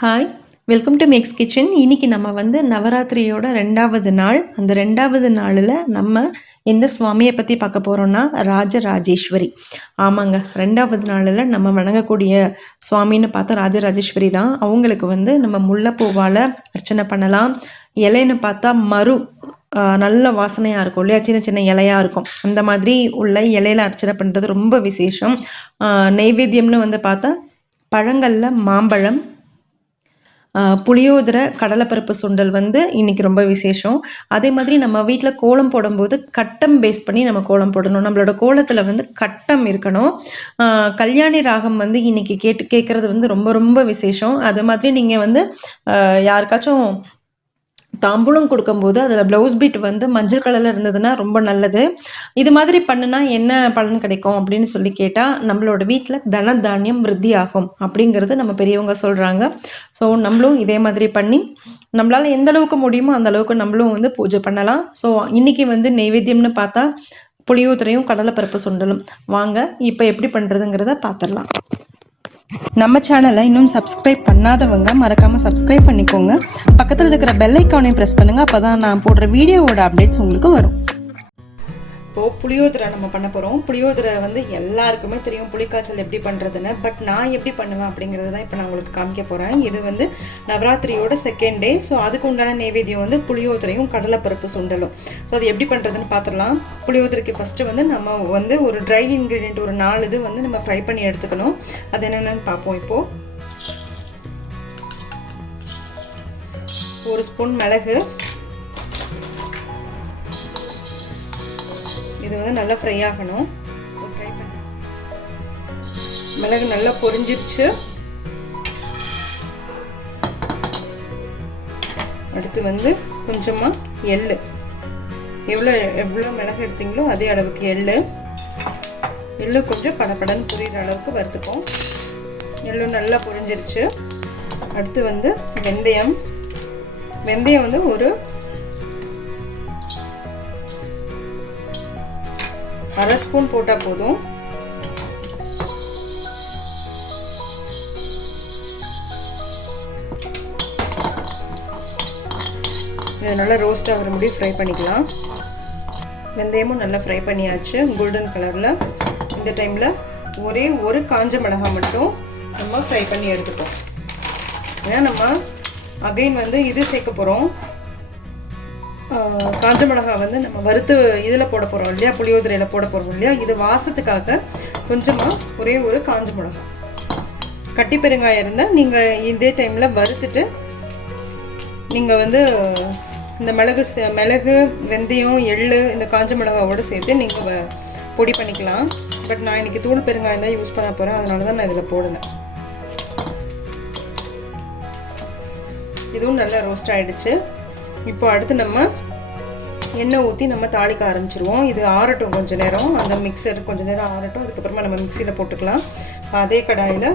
Hi, welcome to Max's kitchen. இன்னைக்கு நம்ம வந்து நவராத்திரியோட 2வது நாள். அந்த 2வது நாளில் நம்ம எந்த சுவாமியை பற்றி பார்க்க போகிறோம்னா ராஜராஜேஸ்வரி. ஆமாங்க, 2வது நாளில் நம்ம வணங்கக்கூடிய சுவாமின்னு பார்த்தா ராஜராஜேஸ்வரி தான். அவங்களுக்கு வந்து நம்ம முல்லைப்பூவால் அர்ச்சனை பண்ணலாம். இலைன்னு பார்த்தா நல்ல வாசனையாக இருக்கும் இல்லையா, சின்ன சின்ன இலையாக இருக்கும். அந்த மாதிரி உள்ள இலையில அர்ச்சனை பண்ணுறது ரொம்ப விசேஷம். நெய்வேத்தியம்னு வந்து பார்த்தா பழங்களில் மாம்பழம், புளியோதரை, கடலைப்பருப்பு சுண்டல் வந்து இன்றைக்கி ரொம்ப விசேஷம். அதே மாதிரி நம்ம வீட்டில் கோலம் போடும்போது கட்டம் பேஸ் பண்ணி நம்ம கோலம் போடணும். நம்மளோட கோலத்தில் வந்து கட்டம் இருக்கணும். கல்யாணி ராகம் வந்து இன்றைக்கி கேட்குறது வந்து ரொம்ப ரொம்ப விசேஷம். அது மாதிரி நீங்கள் வந்து யாருக்காச்சும் தாம்பூலம் கொடுக்கும்போது அதில் ப்ளவுஸ் பீட் வந்து மஞ்சள் கலரில் இருந்ததுன்னா ரொம்ப நல்லது. இது மாதிரி பண்ணுனா என்ன பலன் கிடைக்கும் அப்படின்னு சொல்லி கேட்டால், நம்மளோட வீட்டில் தன தானியம் விருத்தி ஆகும் அப்படிங்கிறது நம்ம பெரியவங்க சொல்கிறாங்க. ஸோ நம்மளும் இதே மாதிரி பண்ணி நம்மளால் எந்த அளவுக்கு முடியுமோ அந்த அளவுக்கு நம்மளும் வந்து பூஜை பண்ணலாம். ஸோ இன்றைக்கி வந்து நெய்வேத்தியம்னு பார்த்தா புளியோதரையும் கடலைப்பருப்பு சுண்டலும். வாங்க இப்போ எப்படி பண்ணுறதுங்கிறத பார்த்துடலாம். நம்ம சேனலை இன்னும் சப்ஸ்கிரைப் பண்ணாதவங்க மறக்காமல் சப்ஸ்கிரைப் பண்ணிக்கோங்க. பக்கத்தில் இருக்கிற பெல் ஐக்கானையும் ப்ரெஸ் பண்ணுங்கள். அப்போ தான் நான் போடுற வீடியோவோட அப்டேட்ஸ் உங்களுக்கு வரும். இப்போது புளியோதரை நம்ம பண்ண போகிறோம். புளியோதரை வந்து எல்லாருக்குமே தெரியும் புளிக்காய்ச்சல் எப்படி பண்ணுறதுன்னு. பட் நான் எப்படி பண்ணுவேன் அப்படிங்கிறது தான் இப்போ நான் உங்களுக்கு காமிக்க போகிறேன். இது வந்து நவராத்திரியோட செகண்ட் டே. ஸோ அதுக்கு உண்டான நைவேத்தியம் வந்து புளியோதரையும் கடலைப்பருப்பு சுண்டலும். ஸோ அது எப்படி பண்ணுறதுன்னு பார்த்துடலாம். புளியோதரைக்கு ஃபஸ்ட்டு வந்து நம்ம வந்து ஒரு ட்ரை இன்க்ரீடியன்ட் ஒரு 4 இது வந்து நம்ம ஃப்ரை பண்ணி எடுத்துக்கணும். அது என்னென்னு பார்ப்போம். இப்போது 1 ஸ்பூன் மிளகு, இது வந்து நல்லா ஃப்ரை ஆகணும். ஃப்ரை பண்ண மிளகு நல்லா பொரிஞ்சிருச்சு. அடுத்து வந்து கொஞ்சமாக எள்ளு, எவ்வளோ மிளகு எடுத்தீங்களோ அதே அளவுக்கு எள்ளு கொஞ்சம் படப்படன்னு புரிகிற அளவுக்கு வறுத்துப்போம். எள்ளு நல்லா பொரிஞ்சிருச்சு. அடுத்து வந்து வெந்தயம் வந்து ஒரு 1/2 ஸ்பூன் போட்டால் போதும். இது நல்லா ரோஸ்ட் ஆகிற முடியும் ஃப்ரை பண்ணிக்கலாம். வெந்தயமும் நல்லா ஃப்ரை பண்ணியாச்சு கோல்டன் கலரில். இந்த டைமில் ஒரே ஒரு காஞ்ச மிளகாய் மட்டும் நம்ம ஃப்ரை பண்ணி எடுத்துப்போம். ஏன்னா நம்ம அகைன் வந்து இது சேர்க்க போகிறோம். காஞ்ச மிளகாய் வந்து நம்ம வறுத்து இதில் போட போகிறோம் இல்லையா, புளியோதரையில் போட போகிறோம் இல்லையா. இது வாசத்துக்காக கொஞ்சமாக ஒரே ஒரு காஞ்ச மிளகாய். கட்டி பெருங்காயம் இருந்தால் நீங்கள் இதே டைமில் வறுத்துட்டு நீங்கள் வந்து இந்த மிளகு, வெந்தயம், எள்ளு, இந்த காஞ்ச மிளகாவோடு சேர்த்து நீங்கள் பொடி பண்ணிக்கலாம். பட் நான் இன்றைக்கி தூள் பெருங்காயம் தான் யூஸ் பண்ண போகிறேன், அதனால தான் நான் இதில் போடலை. இதுவும் நல்லா ரோஸ்ட் ஆகிடுச்சு. இப்போ அடுத்து நம்ம எண்ணெய் ஊற்றி நம்ம தாளிக்க ஆரம்பிச்சிருவோம். இது ஆறட்டும் கொஞ்சம் நேரம், அந்த மிக்சர் கொஞ்சம் நேரம் ஆறட்டும். அதுக்கப்புறமா நம்ம மிக்சியில் போட்டுக்கலாம். இப்போ அதே கடாயில்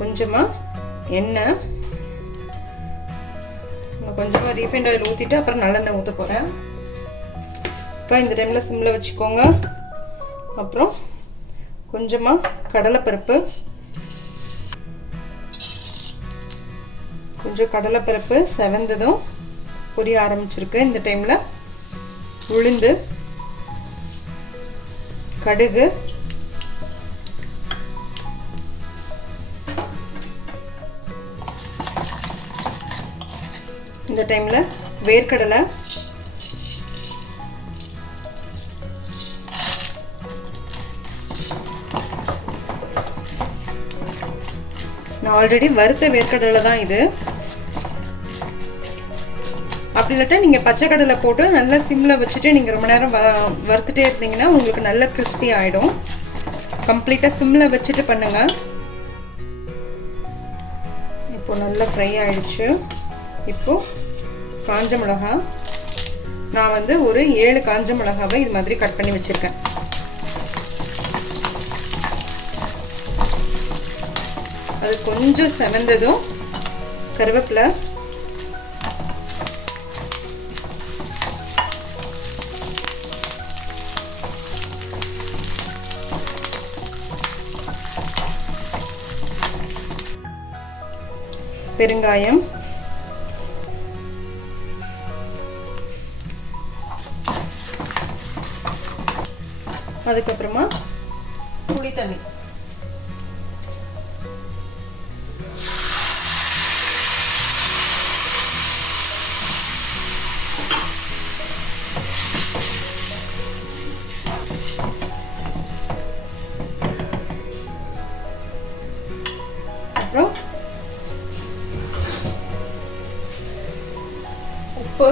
கொஞ்சமாக எண்ணெய், கொஞ்சமாக ரீஃபைண்ட் ஆயில் ஊற்றிட்டு அப்புறம் நல்லெண்ணெய் ஊற்ற போகிறேன். இப்போ இந்த டைமில் சிம்மில் வச்சுக்கோங்க. அப்புறம் கொஞ்சமாக கடலைப்பருப்பு, கொஞ்சம் கடலைப்பருப்பு செவந்ததும் பொரிய ஆரம்பிச்சிருக்கு. இந்த டைமில் உளுந்து, கடுகு, இந்த டைமில் வேர்க்கடலை, நான் ஆல்ரெடி வறுத்த வேர்க்கடலை தான் இது. அப்படி இல்லாட்டா நீங்கள் பச்சை கடலை போட்டு நல்லா சிம்மில் வச்சுட்டு நீங்கள் ரொம்ப நேரம் வறுத்துட்டே இருந்தீங்கன்னா உங்களுக்கு நல்லா கிறிஸ்பி ஆகிடும். கம்ப்ளீட்டாக சிம்மில் வச்சுட்டு பண்ணுங்கள். இப்போது நல்லா ஃப்ரை ஆகிடுச்சு. இப்போது காஞ்ச மிளகா, நான் வந்து ஒரு 7 காஞ்ச மிளகாவை இது மாதிரி கட் பண்ணி வச்சுருக்கேன். அது கொஞ்சம் செவந்ததும் கருவேப்பிலை, பெருங்காயம், அதுக்கப்புறமா புளி தண்ணி. அப்புறம் உப்பு,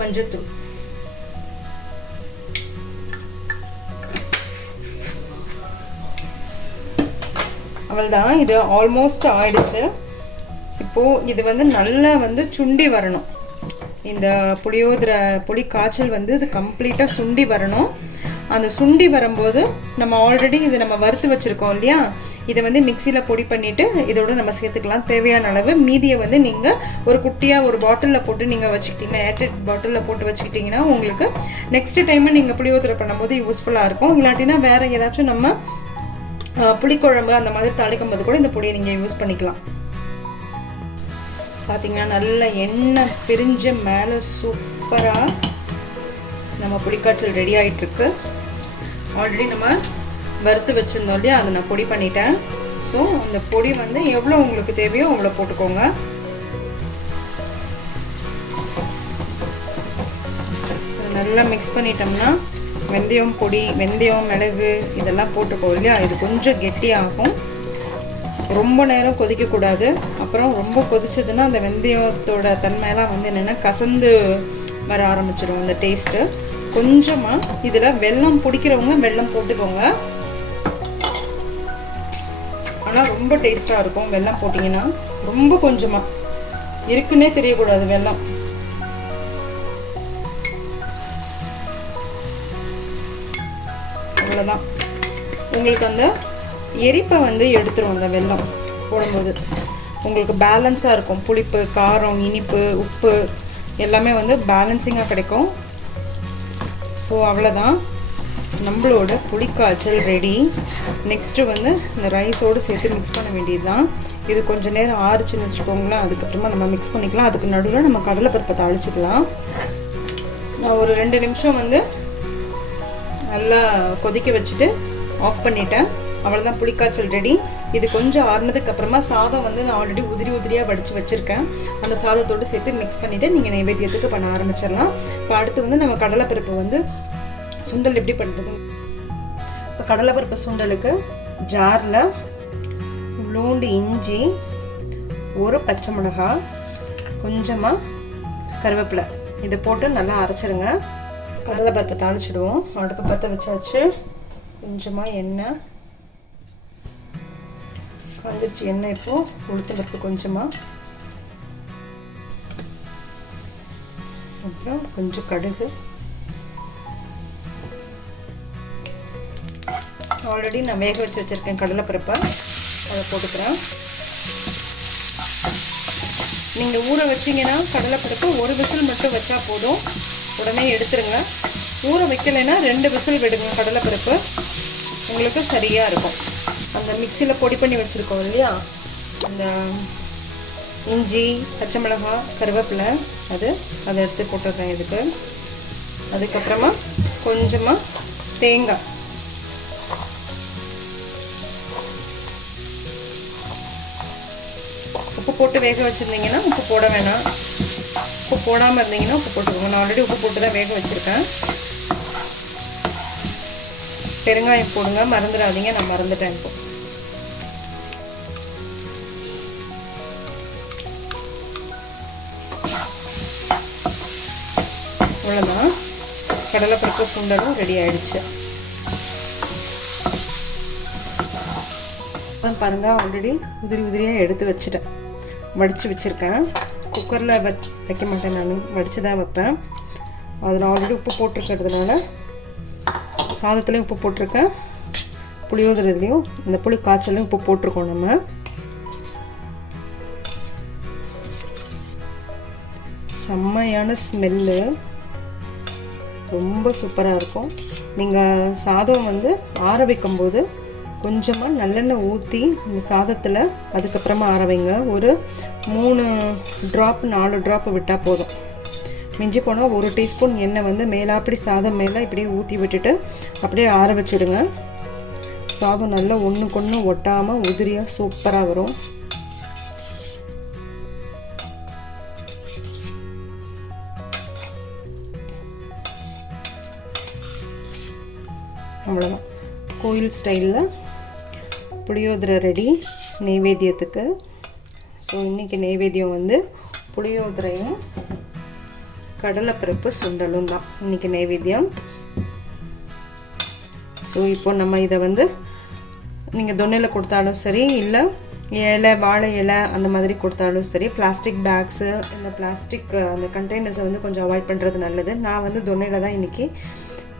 மஞ்சத்தூள். அவ்வளோதான், இது ஆல்மோஸ்ட் ஆயிடுச்சு. இப்போது இது வந்து நல்லா வந்து சுண்டி வரணும். இந்த புளி காய்ச்சல் வந்து இது கம்ப்ளீட்டாக சுண்டி வரணும். அந்த சுண்டி வரும்போது நம்ம ஆல்ரெடி இது நம்ம வறுத்து வச்சுருக்கோம் இல்லையா, இதை வந்து மிக்சியில் பொடி பண்ணிவிட்டு இதோடு நம்ம சேர்த்துக்கலாம் தேவையான அளவு. மீதியை வந்து நீங்கள் ஒரு குட்டியாக ஒரு பாட்டிலில் போட்டு நீங்கள் வச்சுக்கிட்டிங்கன்னா, ஏர்டெட் பாட்டிலில் போட்டு வச்சுக்கிட்டிங்கன்னா உங்களுக்கு நெக்ஸ்ட்டு டைமு நீங்கள் புளியோதரை பண்ணும்போது யூஸ்ஃபுல்லாக இருக்கும். இல்லாட்டினா வேறு ஏதாச்சும் நம்ம புளிக்குழம்பு அந்த மாதிரி தாளிக்கும் போது கூட இந்த பொடியை நீங்கள் யூஸ் பண்ணிக்கலாம். பார்த்திங்கன்னா நல்ல எண்ணெய் பிரிஞ்ச மேலே சூப்பராக நம்ம புளிக்காய்ச்சல் ரெடி ஆகிட்டுருக்கு. ஆல்ரெடி நம்ம வறுத்து வச்சுருந்தோம் இல்லையா, அதை நான் பொடி பண்ணிட்டேன். ஸோ அந்த பொடி வந்து எவ்வளோ உங்களுக்கு தேவையோ அவ்வளோ போட்டுக்கோங்க. நல்லா மிக்ஸ் பண்ணிட்டோம்னா வெந்தயம் பொடி, வெந்தயம், மிளகு இதெல்லாம் போட்டுக்கோ இல்லையா, இது கொஞ்சம் கெட்டியாகும். ரொம்ப நேரம் கொதிக்கக்கூடாது. அப்புறம் ரொம்ப கொதிச்சதுன்னா அந்த வெந்தயத்தோட தன்மையெல்லாம் வந்து என்னென்னா கசந்து வர ஆரம்பிச்சிடும் அந்த டேஸ்ட்டு. கொஞ்சமாக இதில் வெல்லம் பிடிக்கிறவங்க வெல்லம் போட்டுக்கோங்க. ஆனால் ரொம்ப டேஸ்ட்டாக இருக்கும் வெல்லம் போட்டிங்கன்னா. ரொம்ப கொஞ்சமாக இருக்குன்னே தெரியக்கூடாது வெல்லம். அவ்வளோதான். உங்களுக்கு அந்த எரிப்பை வந்து எடுத்துரும் அந்த வெல்லம் போடும்போது. உங்களுக்கு பேலன்ஸாக இருக்கும். புளிப்பு, காரம், இனிப்பு, உப்பு எல்லாமே வந்து பேலன்சிங்காக கிடைக்கும். ஸோ அவ்வளோதான், நம்மளோட புளிக்காய்ச்சல் ரெடி. நெக்ஸ்ட்டு வந்து இந்த ரைஸோடு சேர்த்து மிக்ஸ் பண்ண வேண்டியது தான். இது கொஞ்சம் நேரம் ஆறுச்சுன்னு வச்சுக்கோங்களேன். அதுக்கப்புறமா நம்ம மிக்ஸ் பண்ணிக்கலாம். அதுக்கு நடுவில் நம்ம கடலைப்பருப்பை தாளிச்சிக்கலாம். நான் ஒரு 2 நிமிஷம் வந்து நல்லா கொதிக்க வச்சுட்டு ஆஃப் பண்ணிட்டேன். அவ்வளோதான், புளிக்காய்ச்சல் ரெடி. இது கொஞ்சம் ஆறுனதுக்கப்புறமா சாதம் வந்து நான் ஆல்ரெடி உதிரியாக வடித்து வச்சுருக்கேன். அந்த சாதத்தோடு சேர்த்து மிக்ஸ் பண்ணிவிட்டு நீங்கள் நைவேத்தியத்துக்கு பண்ண ஆரம்பிச்சிடலாம். இப்போ அடுத்து வந்து நம்ம கடலைப்பருப்பு வந்து சுண்டல் எப்படி பண்ணுறது. இப்போ கடலைப்பருப்பு சுண்டலுக்கு ஜாரில் இவ்வளோண்டு இஞ்சி, ஒரு பச்சை மிளகாய், கொஞ்சமாக கருவேப்பிலை இதை போட்டு நல்லா அரைச்சிடுங்க. கடலைப்பருப்பை தாளிச்சிடுவோம். அடுப்பு பற்ற வச்சாச்சு. கொஞ்சமாக எண்ணெய் காஞ்சிருச்சு. எண்ணெய் இப்போது உளுத்தம்பருப்பு கொஞ்சமாக, அப்புறம் கொஞ்சம் கடுகு. ஆல்ரெடி நான் வேக வச்சு வச்சுருக்கேன் கடலைப்பருப்பை, அதை போட்டுக்கிறேன். நீங்கள் ஊற வச்சிங்கன்னா கடலைப்பருப்பு ஒரு விசில் மட்டும் வச்சா போதும், உடனே எடுத்துருங்க. ஊற வைக்கலைன்னா 2 விசில் விடுங்க. கடலைப்பருப்பு உங்களுக்கு சரியாக இருக்கும். அந்த மிக்சியில் பொடி பண்ணி வச்சுருக்கோம் இல்லையா, அந்த இஞ்சி, பச்சை மிளகாய், கருவேப்பிலை அதை எடுத்து போட்டுருக்கேன் இதுக்கு. அதுக்கப்புறமா கொஞ்சமாக தேங்காய், உப்பு போட்டு வேக வச்சுருந்தீங்கன்னா உப்பு போட வேணாம். உப்பு போடாமல் இருந்தீங்கன்னா உப்பு போட்டுக்கோங்க. நான் ஆல்ரெடி உப்பு போட்டு தான் வேக வச்சுருக்கேன். பெருங்காயம் போடுங்க, மறந்துடாதீங்க. நான் மறந்துட்டேன். இப்போ அவ்வளோதான், கடலைப்பருப்பு சுண்டலும் ரெடி ஆயிடுச்சு. பாருங்கள், ஆல்ரெடி உதிரியாக எடுத்து வச்சுட்டேன், வடித்து வச்சுருக்கேன். குக்கரில் வைக்க மாட்டேன், நான் வடித்து தான் வைப்பேன். அதில் ஆல்ரெடி உப்பு போட்டிருக்கிறதுனால சாதத்துலேயும் உப்பு போட்டிருக்கேன், புளியோதரையிலையும் இந்த புளி காய்ச்சலையும் உப்பு போட்டிருக்கோம். நம்ம செம்மையான ஸ்மெல்லு. ரொம்ப சூப்பராக இருக்கும். நீங்கள் சாதம் வந்து ஆற வைக்கும்போது கொஞ்சமாக நல்லெண்ணெய் ஊற்றி இந்த சாதத்தில் அதுக்கப்புறமா ஆற வைங்க. ஒரு 3 ட்ராப் 4 ட்ராப் விட்டால் போதும். மிஞ்சி போனால் 1 டீஸ்பூன் எண்ணெய் வந்து மேலாப்படி சாதம் மேலே இப்படியே ஊற்றி விட்டுட்டு அப்படியே ஆற வச்சுடுங்க. சாதம் நல்லா ஒன்றுக்கொன்று ஒட்டாமல் உதிரியாக சூப்பராக வரும். அவ்வளோதான், கோயில் ஸ்டைலில் புளியோதரை ரெடி நெய்வேத்தியத்துக்கு. ஸோ இன்றைக்கி நெய்வேத்தியம் வந்து புளியோதரையும் கடலைப்பருப்பு சுண்டலும் தான் இன்றைக்கி நெய்வேத்தியம். ஸோ இப்போ நம்ம இதை வந்து நீங்கள் தொன்னையில் கொடுத்தாலும் சரி, இல்லை இலை வாழை இலை அந்த மாதிரி கொடுத்தாலும் சரி, பிளாஸ்டிக் பேக்ஸு இந்த பிளாஸ்டிக் அந்த கண்டெய்னர்ஸை வந்து கொஞ்சம் அவாய்ட் பண்ணுறது நல்லது. நான் வந்து தொன்னையில் தான் இன்றைக்கி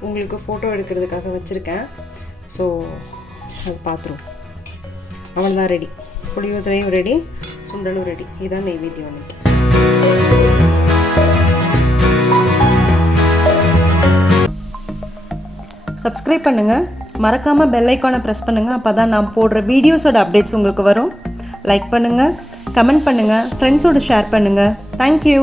உங்களுக்கு ஃபோட்டோ எடுக்கிறதுக்காக வச்சுருக்கேன். ஸோ அது பார்த்துருவோம். அவ்வளோதான், ரெடி. புளியோதரையும் ரெடி, சுண்டலும் ரெடி. இதுதான் நெய்வேத்தியம் அன்றைக்கி. சப்ஸ்கிரைப் பண்ணுங்கள், மறக்காமல் பெல் ஐக்கானை ப்ரெஸ் பண்ணுங்கள். அப்போ தான் நான் போடுற வீடியோஸோட அப்டேட்ஸ் உங்களுக்கு வரும். லைக் பண்ணுங்கள், கமெண்ட் பண்ணுங்கள், ஃப்ரெண்ட்ஸோடு ஷேர் பண்ணுங்கள். தேங்க்யூ.